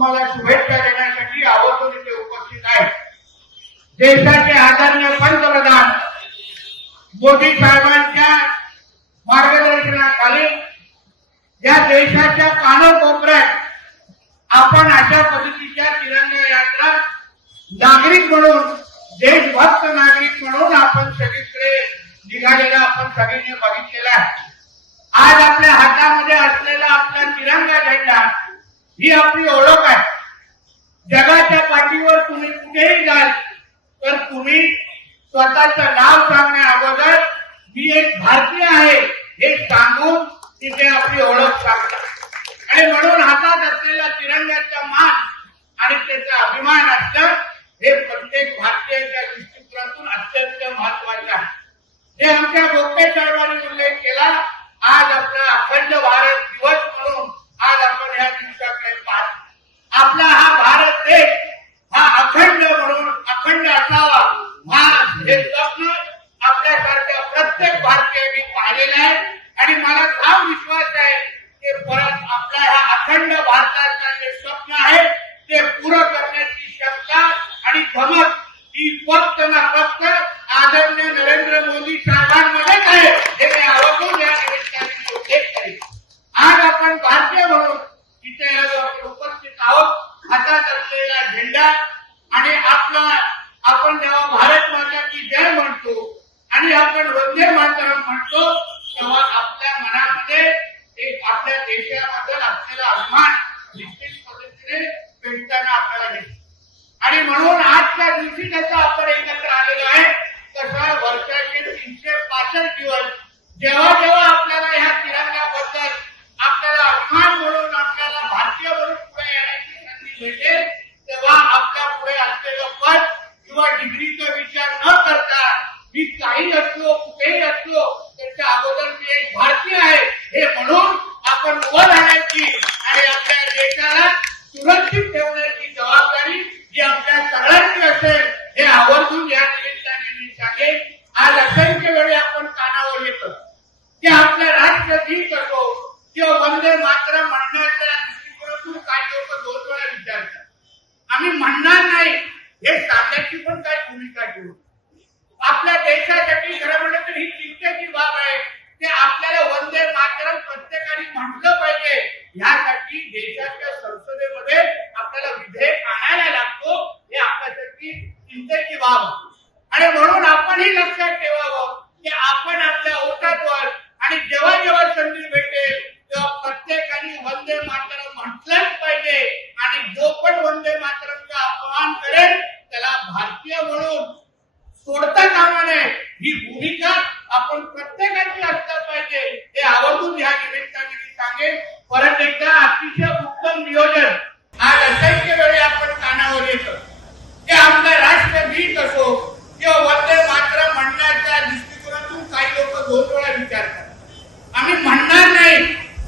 तुम्हाला शुभेच्छा देण्यासाठी आवर्जून इथे उपस्थित आहे। देशाचे आदरणीय पंतप्रधान मोदी साहेबांच्या मार्गदर्शनाखाली या देशाच्या कानाकोपऱ्यात आपण अशा पद्धतीच्या तिरंगा यात्रा नागरिक म्हणून, देशभक्त नागरिक म्हणून आपण सगळीकडे निघालेला आपण सगळ्यांनी बघितलेला आहे। आज आपल्या हातामध्ये असलेला आपला तिरंगा झेंडा ही आपली ओळख आहे। जगाच्या पाठीवर तुम्ही कुठेही जाल तर तुम्ही स्वतःचं नाव सांगण्या अगोदर मी एक भारतीय आहे हे सांगून तिथे आपली ओळख सांगतात। आणि म्हणून हातात असलेला तिरंग्याचा मान आणि त्याचा अभिमान असणं हे प्रत्येक भारतीयाच्या दृष्टिकोनातून अत्यंत महत्वाचे आहे। हे आमच्या गोखले साहेबांनी उल्लेख केला। आज आपला अखंड भारत दिवस म्हणून आज आपण या दिवसाकडे पाहतो। आपला हा भारत देश हा अखंड म्हणून अखंड असावा हे स्वप्न आपल्यासारख्या प्रत्येक भारतीयांनी पाहिलेलं आहे। आणि मला ठाम विश्वास आहे की परत आपल्या ह्या अखंड भारताचं जे स्वप्न आहे ते पूर्ण करण्याची क्षमता आणि धमक ही फक्त ना फक्त आदरणीय नरेंद्र मोदी साहेबांमध्येच आहे हे मी आवर्जून या निमित्ताने उल्लेख करेन। आज आपण भारतीय म्हणून इथे उपस्थित आहोत। हातात असलेला झेंडा आणि आपण जेव्हा भारत माता की जय म्हणतो आणि आपण वंदे मातरम म्हणतो तेव्हा आपल्या मनामध्ये एक आपल्या देशाबद्दल असलेला अभिमान निश्चित पद्धतीने पेटताना आपल्याला दिसतो। आणि म्हणून आजच्या दिवशी जसं आपण एकत्र आलेलो आहे तसं वर्षाचे 365 दिवस जेव्हा जेव्हा आपल्याला ह्या तिरंग्याबद्दल आपल्याला अभिमान म्हणून आपल्याला भारतीय म्हणून पुढे येण्याची संधी भेटेल तेव्हा आपल्या पुढे असलेलं पद किंवा डिग्रीचा विचार न करता मी काही असलो कुठेही असलो त्याच्या अगोदर मी एक भारतीय आहे हे म्हणून आपण उभं राहण्याची आणि आपल्या देशाला सुरक्षित ठेवण्याची जबाबदारी जी आपल्या सगळ्यांची असेल हे आवर्जून या निमित्ताने मी सांगेन। आज असंख्य वेळी आपण कानावर येतो की आपल्या राष्ट्रगीत असो किंवा वंदे मातरम म्हणण्याच्या दृष्टिकोनातून काही लोक 2 वेळा विचारतात। आम्ही म्हणणार नाही हे सांगण्याची पण काय भूमिका घेऊ। आपल्या देशासाठी खरं म्हणलं तर ही चिंतेची बाब आहे की आपल्याला वंदे मातरम प्रत्येकाने म्हटलं पाहिजे। यासाठी देशाच्या संसदेमध्ये आपल्याला विधेयक आणायला लागतो हे आपल्यासाठी चिंतेची बाब आहे। आणि म्हणून आपणही लक्षात ठेवावं की आपण आपल्या ओठांवर आणि जेव्हा जेव्हा संधी भेटेल तेव्हा प्रत्येकाने वंदे मातरम म्हटलंच पाहिजे। आणि जो पण वंदे मातरमचा अपमान करेल त्याला भारतीय म्हणून सोडता कामा नये ही भूमिका आपण प्रत्येकाची असलं पाहिजे हे आवर्जून या निमित्ताने मी सांगेन। परत एकदा अतिशय उत्तम नियोजन आज असंख्य वेळी आपण कानावर येतो की आपलं राष्ट्रगीत असो किंवा वंदे मातरम म्हणण्याच्या दृष्टिकोनातून काही लोक 2 वेळा विचारतात। आम्ही म्हणणार नाही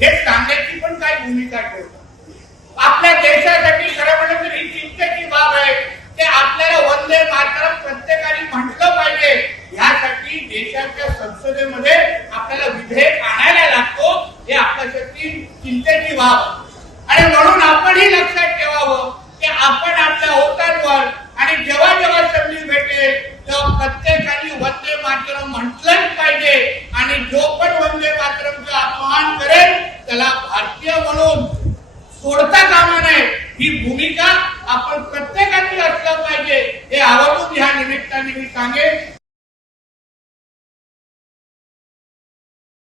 हे सांगण्याची पण काही भूमिका ठेवतो। आपल्या देशासाठी खरं म्हणलं तर ही चिंतेची बाब आहे की आपल्याला वंदे मातरम प्रत्येकाने म्हटलं पाहिजे। यासाठी देशाच्या संसदेमध्ये आपल्याला विधेयक आणायला लागतो हे आपल्यासाठी चिंतेची बाब आहे। आणि म्हणून आपणही लक्षात ठेवावं की आपण आपल्या ओठांवर आणि जेव्हा जेव्हा संधी भेटेल तेव्हा प्रत्येकाने वंदे मातरम म्हटलंच पाहिजे। आणि जो पण वंदे मातरमचा अपमान करेल त्याला भारतीय म्हणून सोडता कामा नये ही भूमिका आपण प्रत्येकाने असलं पाहिजे हे आवर्जून या निमित्ताने मी सांगेन।